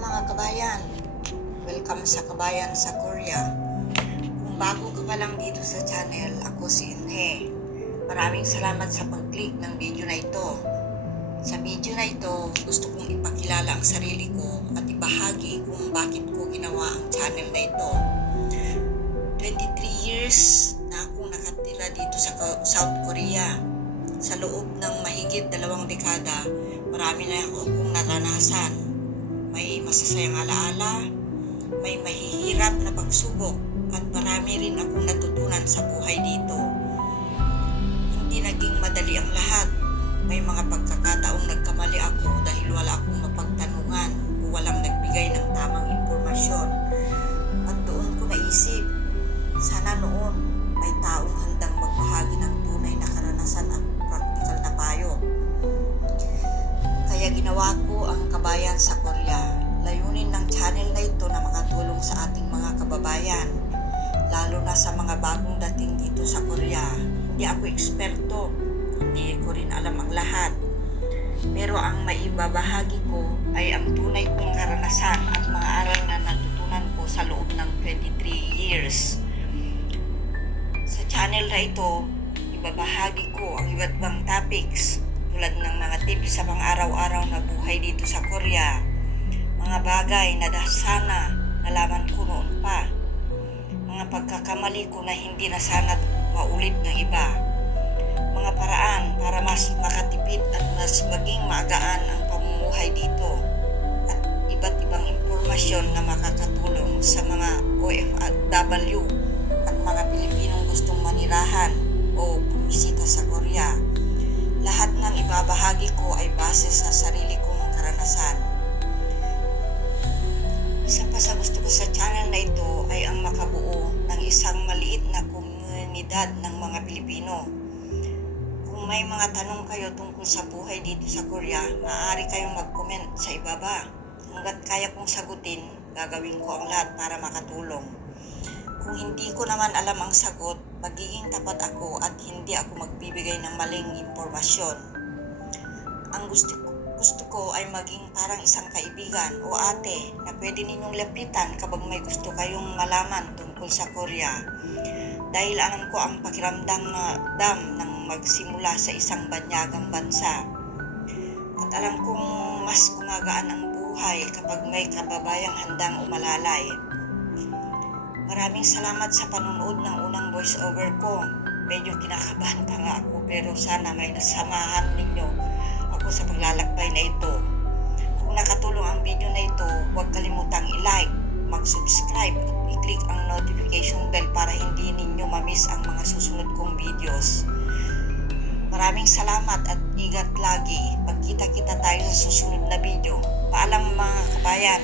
mga kabayan, welcome sa Kabayan sa Korea. Kung bago ka pa lang dito sa channel, ako si Inhe. Maraming salamat sa pag-click ng video na ito. Sa video na ito, gusto kong ipakilala ang sarili ko at ibahagi kung bakit ko ginawa ang channel na ito. 23 years na akong nakatira dito sa South Korea. Sa loob ng mahigit 2 dekada, marami na akong naranasan. May masasayang alaala, may mahihirap na pagsubok, at marami rin akong natutunan sa buhay dito. Hindi naging madali ang lahat. May mga pagkakataong nagkamali ako dahil wala akong mapagtanungan o walang nagbigay ng tamang impormasyon. At doon ko naisip, sana noon may taong handang magbahagi ng tunay na karanasan at praktikal na payo. Kaya ginawa ko ang Kabayan sa Korea. Layunin ng channel na ito na makatulong sa ating mga kababayan, lalo na sa mga bagong dating dito sa Korea. Hindi ako eksperto, hindi ko rin alam ang lahat. Pero ang maibabahagi ko ay ang tunay kong karanasan at mga aral na natutunan ko sa loob ng 23 years. Sa channel na ito, ibabahagi ko ang iba't ibang topics tulad ng mga tips sa pang-araw-araw na buhay dito sa Korea, mga bagay na sana nalaman ko noon pa, mga pagkakamali ko na hindi na sana maulit ng iba, mga paraan para mas makatipid at mas maging magaan ang pamumuhay dito, at iba't ibang impormasyon na makakatulong sa mga OFW at mga Pilipinong gustong manirahan o bumisita sa Korea. Lahat ng ibabahagi ko ay base sa sarili kong karanasan. Isa pa sa gusto ko sa channel na ito ay ang makabuo ng isang maliit na komunidad ng mga Pilipino. Kung may mga tanong kayo tungkol sa buhay dito sa Korea, maaari kayong mag-comment sa ibaba. Hanggat kaya kong sagutin, gagawin ko ang lahat para makatulong. Kung hindi ko naman alam ang sagot, magiging tapat ako at hindi ako magbibigay ng maling impormasyon. Ang gusto ko ay maging parang isang kaibigan o ate na pwede ninyong lapitan kapag may gusto kayong malaman tungkol sa Korea. Dahil alam ko ang pakiramdam ng magsimula sa isang banyagang bansa. At alam kong mas gumagaan ang buhay kapag may kababayang handang umalalay. Maraming salamat sa panunood ng unang voiceover ko. Medyo kinakabahan pa nga ako, pero sana may nasamahan ninyo ako sa paglalakbay na ito. Kung nakatulong ang video na ito, huwag kalimutang i-like, mag-subscribe at i-click ang notification bell para hindi ninyo ma-miss ang mga susunod kong videos. Maraming salamat at ingat lagi. Pagkita-kita tayo sa susunod na video. Paalam mga kabayan.